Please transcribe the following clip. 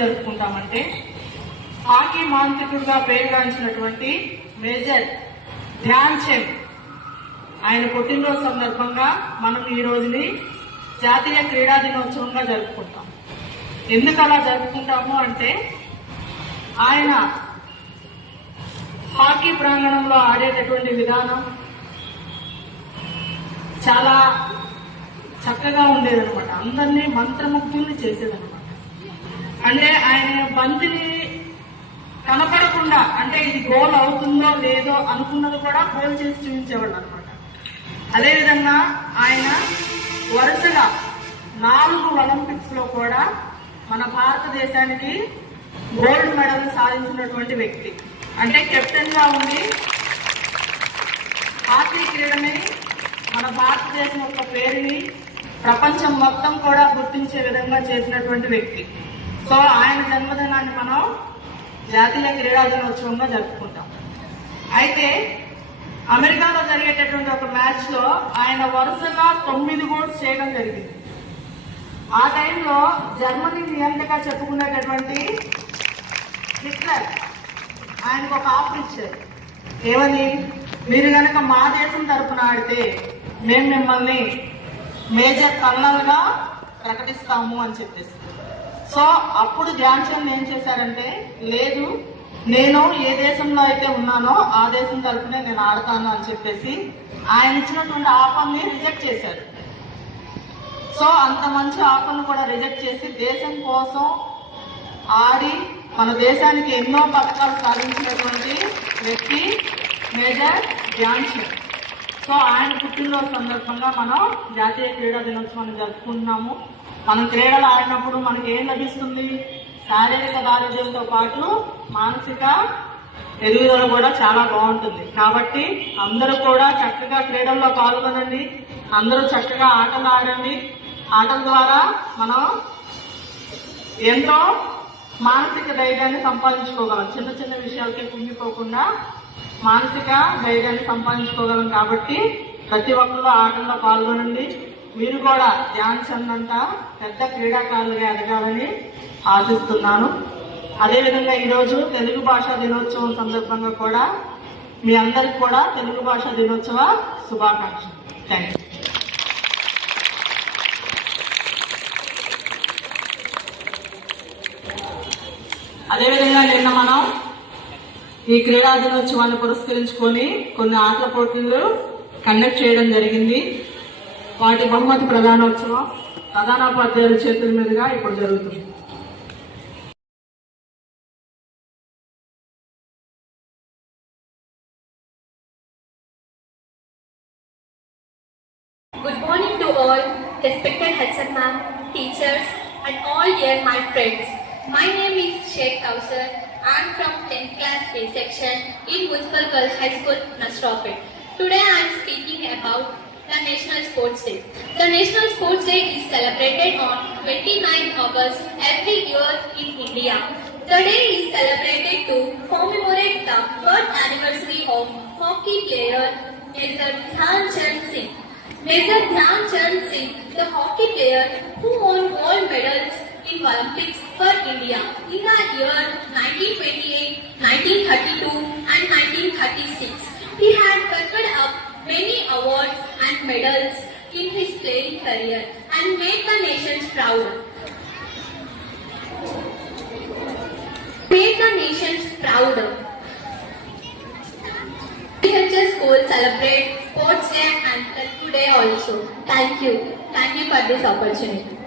జరుపుకుంటామంటే hockey మాంత్రికుడిగా పేరుగాంచినటువంటి major Dhyan Chand ఆయన పుట్టినరోజు సందర్భంగా మనం ఈ రోజుని జాతీయ క్రీడా దినోత్సవంగా జరుపుకుంటాం. ఎందుకు అలా జరుపుకుంటాము అంటే ఆయన హాకీ ప్రాంగణంలో ఆడేటటువంటి విధానం చాలా చక్కగా ఉండేదనమాట. అందరినీ మంత్రముగ్ధుల్ని చేసేదనమాట. అంటే ఆయన బంతిని కనపడకుండా, అంటే ఇది గోల్ అవుతుందో లేదో అనుకున్నది కూడా గోల్ చేసి చూపించేవాళ్ళు అనమాట. అదేవిధంగా ఆయన వరుసగా 4 ఒలింపిక్స్ లో కూడా మన భారతదేశానికి గోల్డ్ మెడల్ సాధించినటువంటి వ్యక్తి. అంటే కెప్టెన్ గా ఉండి హాకీ క్రీడని, మన భారతదేశం యొక్క పేరుని ప్రపంచం మొత్తం కూడా గుర్తించే విధంగా చేసినటువంటి వ్యక్తి. సో ఆయన జన్మదినాన్ని మనం జాతీయ క్రీడా దినోత్సవంగా జరుపుకుంటాం. అయితే అమెరికాలో జరిగేటటువంటి ఒక మ్యాచ్ లో ఆయన వరుసగా 9 గోల్స్ చేయడం జరిగింది. ఆ టైంలో జర్మనీ నియంతగా చెప్పుకునేటటువంటి హిట్లర్ ఆయనకు ఒక ఆఫర్ ఇచ్చారు. ఏమని, మీరు కనుక మా దేశం తరఫున ఆడితే మేము మిమ్మల్ని మేజర్ కర్నల్ గా ప్రకటిస్తాము అని చెప్పేసి. సో అప్పుడు ధ్యాన్ చంద్ ఏం చేశారంటే, లేదు నేను ఏ దేశంలో అయితే ఉన్నానో ఆ దేశం తరఫునే నేను ఆడతాను అని చెప్పేసి ఆయన ఇచ్చినటువంటి ఆఫర్ని రిజెక్ట్ చేశారు. సో అంత మంచి ఆఫర్ను కూడా రిజెక్ట్ చేసి దేశం కోసం ఆడి మన దేశానికి ఎన్నో పథకాలు సాధించినటువంటి వ్యక్తి మేజర్ ధ్యాన్ చంద్. సో ఆయన పుట్టినరోజు సందర్భంగా మనం జాతీయ క్రీడా దినోత్సవాన్ని జరుపుకుంటున్నాము. మనం క్రీడలు ఆడినప్పుడు మనకి ఏం లభిస్తుంది? శారీరక దారిద్ర్యంతో పాటు మానసిక ఎదుగుదల కూడా చాలా బాగుంటుంది. కాబట్టి అందరూ కూడా చక్కగా క్రీడల్లో పాల్గొనండి. అందరూ చక్కగా ఆటలు ఆడండి. ఆటల ద్వారా మనం ఎంతో మానసిక ధైర్యాన్ని సంపాదించుకోగలం. చిన్న చిన్న విషయాలకే కుంగిపోకుండా మానసిక ధైర్యాన్ని సంపాదించుకోగలం. కాబట్టి ప్రతి ఒక్కరు ఆటల్లో పాల్గొనండి. మీరు కూడా ధ్యాన్ చంద్ అంతా పెద్ద క్రీడాకారులుగా ఎదగాలని ఆశిస్తున్నాను. అదేవిధంగా ఈరోజు తెలుగు భాషా దినోత్సవం సందర్భంగా కూడా మీ అందరికి కూడా తెలుగు భాషా దినోత్సవ శుభాకాంక్షలు. Thank you. అదేవిధంగా నిన్న మనం ఈ క్రీడా దినోత్సవాన్ని పురస్కరించుకొని కొన్ని ఆటల పోటీలు కండక్ట్ చేయడం జరిగింది. వాటి బహుమతి ప్రధానోత్సవం ప్రధానోపాధ్యాయుల చేతుల మీదుగా ఇప్పుడు జరుగుతుంది. Good morning to all, respected HM ma'am, teachers and all dear my friends. My name is Sheikh Kausar. I am from 10th class A section in Municipal Girls High School, Nastropet. Today I am speaking about the National Sports Day. The National Sports Day is celebrated on 29 August every year in India. The day is celebrated to commemorate the birth anniversary of hockey player Major Dhyan Chand Singh. Major Dhyan Chand Singh, the hockey player who won gold medals in Olympics for India in the year 1928, 1932 and 1936. He had picked up many awards and medals in his playing career and made the nations proud. DHS school celebrates Sports Day and today also. Thank you for this opportunity.